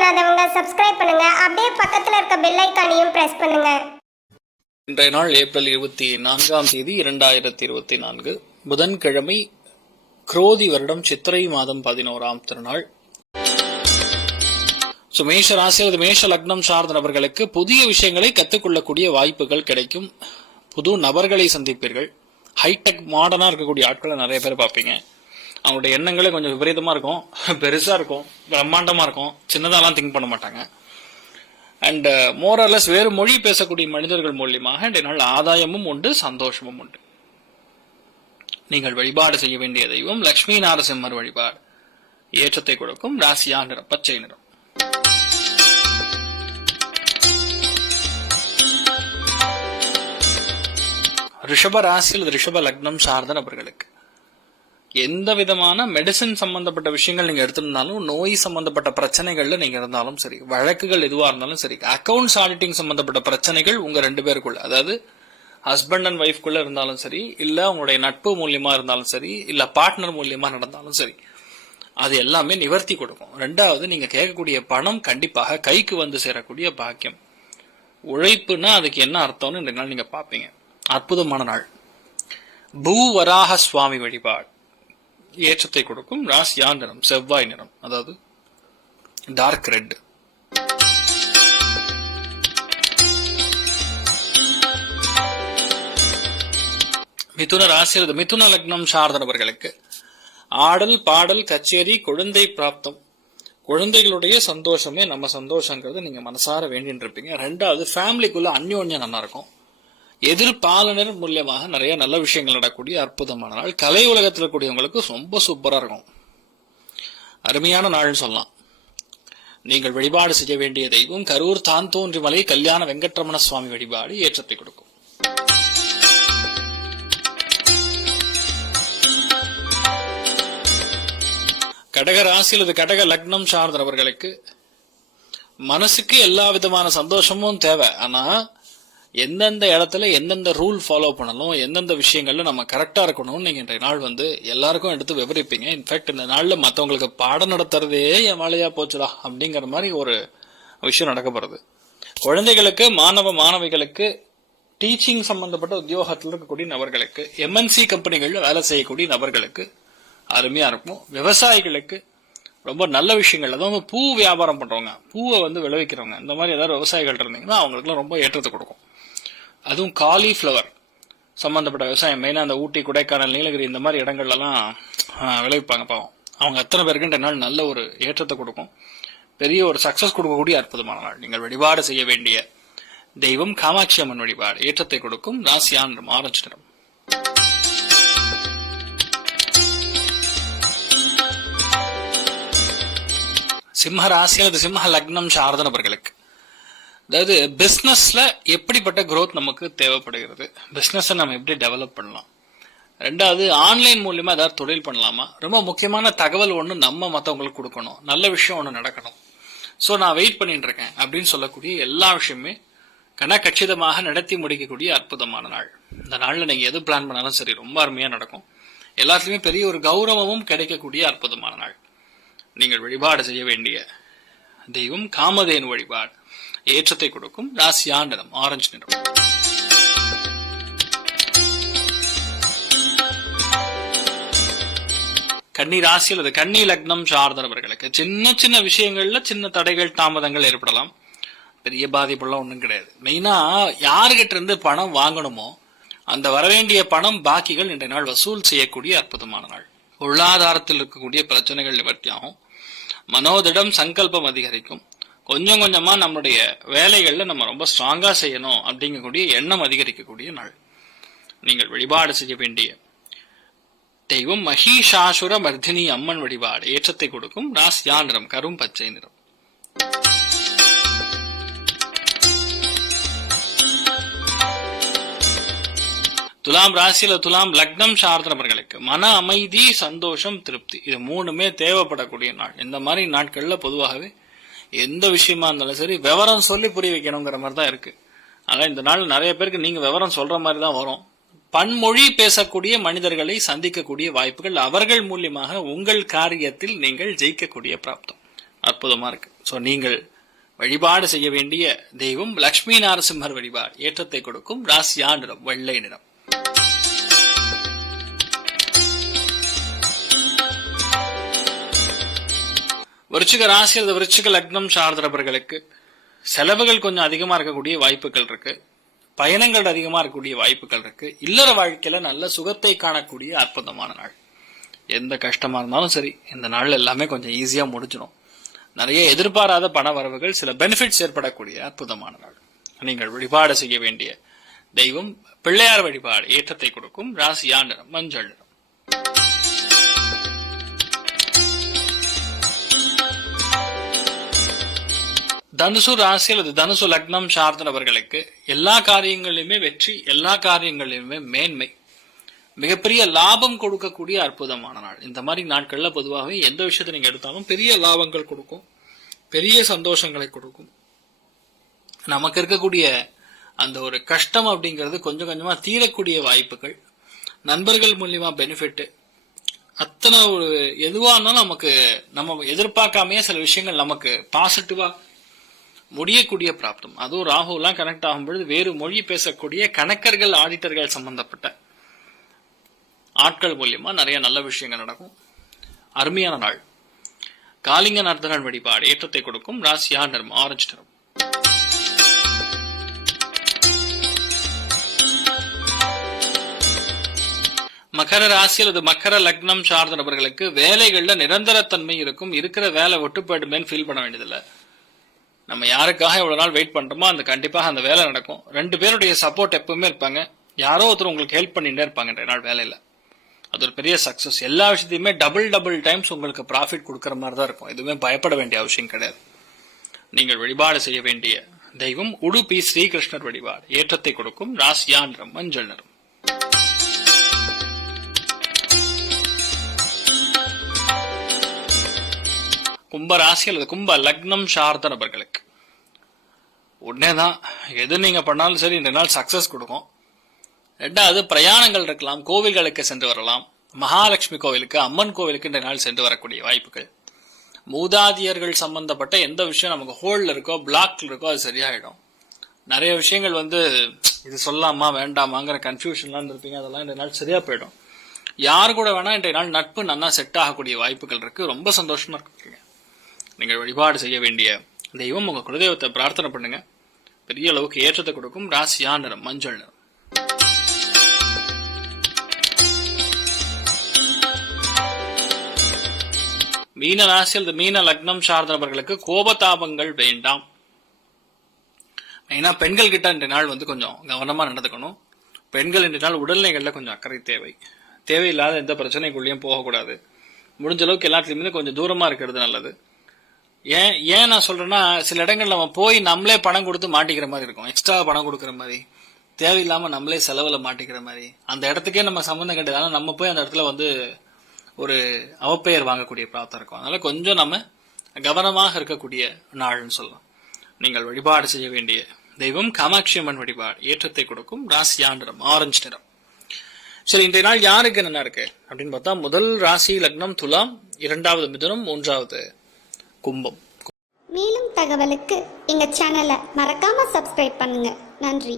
பண்ணாதவங்க சப்ஸ்கிரைப் பண்ணுங்க. அப்படியே பக்கத்துல இருக்க பெல் ஐகானையும் பிரஸ் பண்ணுங்க. இன்றைய நாள் ஏப்ரல் 24 2024 புதன்கிழமை, குரோதி வருடம் சித்திரை மாதம் 11ஆம் திருநாள். மேஷ ராசி அல்லது மேஷ லக்னம் சார்ந்த நபர்களுக்கு புதிய விஷயங்களை கற்றுக்கொள்ளக்கூடிய வாய்ப்புகள் கிடைக்கும். புது நபர்களை சந்திப்பீர்கள். ஹைடெக் மாடர்னா இருக்கக்கூடிய ஆட்களை நிறைய பேர் பார்ப்பீங்க. அவங்களுடைய எண்ணங்களே கொஞ்சம் விபரீதமா இருக்கும், பெருசா இருக்கும், பிரம்மாண்டமா இருக்கும், சின்னதாலாம் திங்க் பண்ண மாட்டாங்க. அண்ட் மோரலஸ் வேறு மொழி பேசக்கூடிய மனிதர்கள் மூலியமாக இன்றைய நாள் ஆதாயமும் உண்டு, சந்தோஷமும் உண்டு. நீங்கள் வழிபாடு செய்ய வேண்டிய தெய்வம் லட்சுமி நாரசிம்மர் வழிபாடு. ஏற்றத்தை கொடுக்கும். ராசியா நிறம் பச்சை நிறம். ரிஷப ராசி அல்லது ரிஷப லக்னம் சார்ந்த நபர்களுக்கு எந்த விதமான மெடிசின் சம்பந்தப்பட்ட விஷயங்கள் நீங்க எடுத்திருந்தாலும், நோய் சம்பந்தப்பட்ட பிரச்சனைகள்ல நீங்க இருந்தாலும் சரி, வழக்குகள் எதுவா இருந்தாலும் சரி, அக்கவுண்ட்ஸ் ஆடிட்டிங் சம்பந்தப்பட்ட பிரச்சனைகள் உங்க 2 பேருக்குள்ள, அதாவது ஹஸ்பண்ட் அண்ட் ஒய்ஃப்குள்ள இருந்தாலும் சரி, இல்ல உங்களுடைய நட்பு மூலியமா இருந்தாலும் சரி, இல்ல பார்ட்னர் மூலியமா நடந்தாலும் சரி, அது எல்லாமே நிவர்த்தி கொடுக்கும். 2வது, நீங்க கேட்கக்கூடிய பணம் கண்டிப்பாக கைக்கு வந்து சேரக்கூடிய பாக்கியம். உழைப்புன்னா அதுக்கு என்ன அர்த்தம்னு இந்த நாள் நீங்க பாப்பீங்க. அற்புதமான நாள். பூவராக சுவாமி வழிபாடு. ஏற்றத்தை கொடுக்கும். ராசியா நிறம் செவ்வாய் நிறம், அதாவது டார்க் ரெட். மிதுன ராசி அல்லது மிதுன லக்னம் சார்ந்த நபர்களுக்கு ஆடல் பாடல் கச்சேரி, குழந்தை பிராப்தம், குழந்தைகளுடைய சந்தோஷமே நம்ம சந்தோஷங்கிறது நீங்க மனசார வேண்டின்னு இருப்பீங்க. 2வது, ஃபேமிலிக்குள்ள அந்யோன்யம் நல்லா இருக்கும். எதிர்பாலனர் மூலியமாக நிறைய நல்ல விஷயங்கள் நடக்கக்கூடிய அற்புதமான நாள். கலை உலகத்தில் இருக்கக்கூடியவங்களுக்கு ரொம்ப சூப்பரா இருக்கும். அருமையான நாள்னு சொல்லலாம். நீங்கள் வழிபாடு செய்ய வேண்டிய தெய்வம் கரூர் தான் தோன்றி மலை கல்யாண வெங்கட்ரமண சுவாமி வழிபாடு. ஏற்றத்தை கொடுக்கும். கடக ராசி அல்லது கடக லக்னம் சார்ந்தவர்களுக்கு மனசுக்கு எல்லா விதமான சந்தோஷமும் தேவை. ஆனா எந்தெந்த இடத்துல எந்தெந்த ரூல் ஃபாலோ பண்ணணும், எந்தெந்த விஷயங்கள்ல நம்ம கரெக்டா இருக்கணும்னு நீங்க இன்றைய நாள் எல்லாருக்கும் எடுத்து விவரிப்பீங்க. இன்ஃபேக்ட் இந்த நாள்ல மற்றவங்களுக்கு பாடம் நடத்துறதே என் வேலையா போச்சுடா அப்படிங்கிற மாதிரி ஒரு விஷயம் நடக்கப்படுறது. குழந்தைகளுக்கு, மாணவிகளுக்கு, டீச்சிங் சம்பந்தப்பட்ட உத்தியோகத்தில் இருக்கக்கூடிய நபர்களுக்கு, எம்என்சி கம்பெனிகள்ல வேலை செய்யக்கூடிய நபர்களுக்கு அருமையா இருக்கும். விவசாயிகளுக்கு ரொம்ப நல்ல விஷயங்கள், அதாவது பூ வியாபாரம் பண்றவங்க, பூவை விளைவிக்கிறவங்க, இந்த மாதிரி ஏதாவது விவசாயிகள் இருந்தீங்கன்னா அவங்களுக்குலாம் ரொம்ப ஏற்றத்தை கொடுக்கும். அதுவும் காலிஃபிளவர் சம்பந்தப்பட்ட விவசாயம், மெயினா அந்த ஊட்டி, கொடைக்கானல், நீலகிரி இந்த மாதிரி இடங்கள்லாம் விளைவிப்பாங்க. பாவம், அவங்க அத்தனை பேருக்கு இந்த நாள் நல்ல ஒரு ஏற்றத்தை கொடுக்கும். பெரிய ஒரு சக்சஸ் கொடுக்கக்கூடிய அற்புதமான நாள். நீங்கள் வழிபாடு செய்ய வேண்டிய தெய்வம் காமாட்சி அம்மன் வழிபாடு. ஏற்றத்தை கொடுக்கும். ராசியா நிறம் ஆரஞ்சு நிறம். சிம்ம ராசி அல்லது சிம்ம லக்னம் சார்ந்த நபர்களுக்கு, அதாவது பிசினஸ்ல எப்படிப்பட்ட growth நமக்கு தேவைப்படுகிறது, பிசினஸ் நம்ம எப்படி டெவலப் பண்ணலாம், 2வது ஆன்லைன் மூலியமா ஏதாவது தொழில் பண்ணலாமா, ரொம்ப முக்கியமான தகவல் ஒண்ணு நம்ம மற்றவங்களுக்கு கொடுக்கணும், நல்ல விஷயம் ஒண்ணு நடக்கணும், சோ நான் வெயிட் பண்ணிட்டு இருக்கேன் அப்படின்னு சொல்லக்கூடிய எல்லா விஷயமே கச்சிதமாக நடத்தி முடிக்கக்கூடிய அற்புதமான நாள். இந்த நாள்ல நீங்க எது பிளான் பண்ணாலும் சரி ரொம்ப அருமையா நடக்கும். எல்லாத்துலயுமே பெரிய ஒரு கௌரவமும் கிடைக்கக்கூடிய அற்புதமான நாள். நீங்கள் வழிபாடு செய்ய வேண்டிய தெய்வம் காமதேனு வழிபாடு. ஏற்றத்தை கொடுக்கும். ராசியா நிறம் ஆரஞ்சு நிறம். கன்னி ராசி அல்லது கன்னி லக்னம் சார்ந்தவர்களுக்கு சின்ன சின்ன விஷயங்கள்ல சின்ன தடைகள், தாமதங்கள் ஏற்படலாம். பெரிய பாதிப்புலாம் ஒன்றும் கிடையாது. மெயினா யாருகிட்ட இருந்து பணம் வாங்கணுமோ அந்த வரவேண்டிய பணம் பாக்கிகள் இன்றைய நாள் வசூல் செய்யக்கூடிய அற்புதமான நாள். பொருளாதாரத்தில் இருக்கக்கூடிய பிரச்சனைகள் நிவர்த்தியாகும். மனோதிடம் சங்கல்பம் அதிகரிக்கும். கொஞ்சம் கொஞ்சமா நம்மளுடைய வேலைகள்ல நம்ம ரொம்ப ஸ்ட்ராங்கா செய்யணும் அப்படிங்கக்கூடிய எண்ணம் அதிகரிக்கக்கூடிய நாள். நீங்கள் வழிபாடு செய்ய வேண்டிய தெய்வம் மகிஷாசுர மர்தினி அம்மன் வழிபாடு. ஏற்றத்தை கொடுக்கும். ராசியா நிறம் கரும் பச்சை நிறம். துலாம் ராசியில துலாம் லக்னம் சார்ந்தவர்களுக்கு மன அமைதி, சந்தோஷம், திருப்தி, இது 3மே தேவைப்படக்கூடிய நாள். இந்த மாதிரி நாட்கள்ல பொதுவாகவே எந்த விஷயமா இருந்தாலும் சரி விவரம் சொல்லி புரிய வைக்கணுங்கிற மாதிரி தான் இருக்கு. ஆனா இந்த நாள் நிறைய பேருக்கு நீங்க விவரம் சொல்ற மாதிரி தான் வரும். பன்மொழி பேசக்கூடிய மனிதர்களை சந்திக்கக்கூடிய வாய்ப்புகள், அவர்கள் மூலியமாக உங்கள் காரியத்தில் நீங்கள் ஜெயிக்கக்கூடிய பிராப்தம் அற்புதமா இருக்கு. சோ நீங்கள் வழிபாடு செய்ய வேண்டிய தெய்வம் லட்சுமி நரசிம்மர் வழிபாடு ஏற்றத்தை கொடுக்கும். ராசியா நிறம் வெள்ளை நிறம். விருச்சிக ராசி அல்லது விருச்சிக லக்னம் சார்ந்தவர்களுக்கு செலவுகள் கொஞ்சம் அதிகமா இருக்கக்கூடிய வாய்ப்புகள் இருக்கு. பயணங்கள் அதிகமா இருக்கக்கூடிய வாய்ப்புகள் இருக்கு. இல்லற வாழ்க்கையில நல்ல சுகத்தை காணக்கூடிய அற்புதமான நாள். எந்த கஷ்டமா இருந்தாலும் சரி, இந்த நாள் எல்லாமே கொஞ்சம் ஈஸியா முடிஞ்சிடும். நிறைய எதிர்பாராத பண வரவுகள், சில பெனிஃபிட்ஸ் ஏற்படக்கூடிய அற்புதமான நாள். நீங்கள் வழிபாடு செய்ய வேண்டிய தெய்வம் பிள்ளையார் வழிபாடு ஏற்றத்தை கொடுக்கும். ராசியா நிறம் மஞ்சள் நிறம். தனுசு ராசி அல்லது தனுசு லக்னம் சார்ந்தவர்களுக்கு எல்லா காரியங்களிலுமே வெற்றி, எல்லா காரியங்களிலுமே மேன்மை, மிகப்பெரிய லாபம் கொடுக்கக்கூடிய அற்புதமான நாள். இந்த மாதிரி நாட்கள்ல பொதுவாகவே எந்த விஷயத்தை நீங்க எடுத்தாலும் பெரிய லாபங்கள் கொடுக்கும், பெரிய சந்தோஷங்களை கொடுக்கும். நமக்கு இருக்கக்கூடிய அந்த ஒரு கஷ்டம் அப்படிங்கிறது கொஞ்சம் கொஞ்சமா தீரக்கூடிய வாய்ப்புகள், நண்பர்கள் மூலியமா பெனிஃபிட், அத்தனை ஒரு எதுவா இருந்தாலும் நமக்கு நம்ம எதிர்பார்க்காமையே சில விஷயங்கள் நமக்கு பாசிட்டிவா முடியக்கூடிய பிராப்தம். அதுவும் ராகு எல்லாம் கனெக்ட் ஆகும் பொழுது வேறு மொழி பேசக்கூடிய கணக்கர்கள், ஆடிட்டர்கள் சம்பந்தப்பட்ட ஆட்கள் மூலியமா நிறைய நல்ல விஷயங்கள் நடக்கும். அருமையான நாள். காளிங்க நர்த்தகன் வழிபாடு ஏற்றத்தை கொடுக்கும். ராசியா நிறம் ஆரஞ்சு நிறம். மகர ராசி அல்லது மகர லக்னம் சார்ந்த நபர்களுக்கு வேலைகள்ல நிரந்தரத்தன்மை இருக்கும். இருக்கிற வேலை விட்டு போயிடுமேன்னு ஃபீல் பண்ண வேண்டியதில்லை. நம்ம யாருக்காக இவ்வளவு நாள் வெயிட் பண்றோமோ அந்த கண்டிப்பாக அந்த வேலை நடக்கும். 2 பேருடைய சப்போர்ட் எப்பவுமே இருப்பாங்க. யாரோ ஒருத்தர் உங்களுக்கு ஹெல்ப் பண்ணிட்டே இருப்பாங்க நாள் வேலையில. அது ஒரு பெரிய சக்சஸ். எல்லா விஷயத்தையுமே டபுள் டைம்ஸ் உங்களுக்கு ப்ராஃபிட் கொடுக்கற மாதிரி தான் இருக்கும். எதுவுமே பயப்பட வேண்டிய அவசியம் கிடையாது. நீங்கள் வழிபாடு செய்ய வேண்டிய தெய்வம் உடுப்பி ஸ்ரீகிருஷ்ணர் வழிபாடு ஏற்றத்தை கொடுக்கும். ராசியா நிறம் மஞ்சள் நிறம். கும்ப ராசி அல்லது கும்ப லக்னம் சார்ந்த நபர்களுக்கு உடனேதான் எது நீங்க பண்ணாலும் சரி இந்த நாள் சக்சஸ் கொடுக்கும். 2வது பிரயாணங்கள் இருக்கலாம், கோவில்களுக்கு சென்று வரலாம். மகாலட்சுமி கோவிலுக்கு, அம்மன் கோவிலுக்கு இந்த நாள் சென்று வரக்கூடிய வாய்ப்புகள். மூதாதியர்கள் சம்பந்தப்பட்ட எந்த விஷயம் நமக்கு ஹோல்ட்ல இருக்கோ, பிளாக்ல இருக்கோ, அது சரியாயிடும். நிறைய விஷயங்கள் இது சொல்லலாமா வேண்டாமாங்கிற கன்ஃபியூஷன்லாம் இருப்பீங்க. அதெல்லாம் இந்த நாள் சரியா போயிடும். யாரு கூட வேணா இன்றைய நாள் நட்பு நல்லா செட் ஆகக்கூடிய வாய்ப்புகள் இருக்கு. ரொம்ப சந்தோஷமா இருக்குங்க. நீங்கள் வழிபாடு செய்ய வேண்டிய தெய்வம் உங்க குலதெய்வத்தை பிரார்த்தனை பண்ணுங்க. பெரிய அளவுக்கு ஏற்றத்தை கொடுக்கும். ராசியா நிறம் மஞ்சள் நிறம். மீன ராசி அல்லது மீன லக்னம் சார்ந்த நபர்களுக்கு கோபதாபங்கள் வேண்டாம். மெயினா பெண்கள் கிட்ட இந்த நாள் கொஞ்சம் கவனமா நடந்துக்கணும். பெண்கள் இந்த நாள் உடல்நிலைகள்ல கொஞ்சம் அக்கறை தேவை. தேவையில்லாத எந்த பிரச்சனைக்குள்ளேயும் போகக்கூடாது. முடிஞ்ச அளவுக்கு எல்லாத்துலயுமே கொஞ்சம் தூரமா இருக்கிறது நல்லது. ஏன் நான் சொல்றேன்னா, சில இடங்கள்ல நம்ம போய் நம்மளே பணம் கொடுத்து மாட்டிக்கிற மாதிரி இருக்கும். எக்ஸ்ட்ரா பணம் கொடுக்கற மாதிரி, தேவையில்லாம நம்மளே செலவுல மாட்டிக்கிற மாதிரி, அந்த இடத்துக்கே நம்ம சம்பந்தம் கிடையாது. ஆனா நம்ம போய் அந்த இடத்துல ஒரு அவப்பெயர் வாங்கக்கூடிய பிராப்தம் இருக்கும். அதனால கொஞ்சம் நம்ம கவனமாக இருக்கக்கூடிய நாள்னு சொல்லலாம். நீங்கள் வழிபாடு செய்ய வேண்டிய தெய்வம் காமாட்சி அம்மன் வழிபாடு ஏற்றத்தை கொடுக்கும். ராசியா நிறம் ஆரஞ்சு நிறம். சரி, இன்றைய நாள் யாருக்கு என்ன இருக்கு அப்படின்னு பார்த்தா, முதல் ராசி லக்னம் துலாம், 2வது மிதுனம், 3வது கும்பம். மேலும் தகவலுக்கு எங்க சேனலை மறக்காம சப்ஸ்கிரைப் பண்ணுங்க. நன்றி.